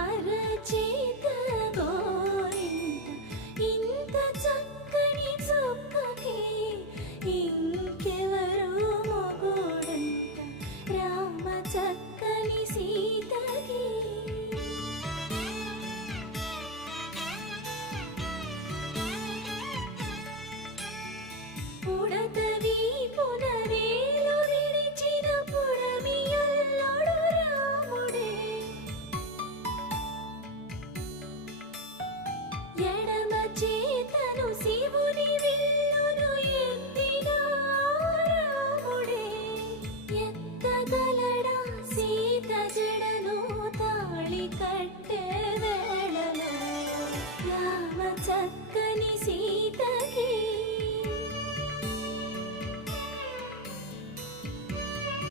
అరచేత గోరింట ఇంత చక్కని చుక్కకి ఇంకెవరు మొగుడంట రామ చక్కని సీతకి. పుడతవి పునరేలు విడిచిన పుడమియల్లోడు రాముడే, ఎడమ చేతను శివుని విల్లును ఎత్తిన రాముడే, ఎత్తగలడా సీత జడను తాళి కట్టే వేళలో రామ చక్క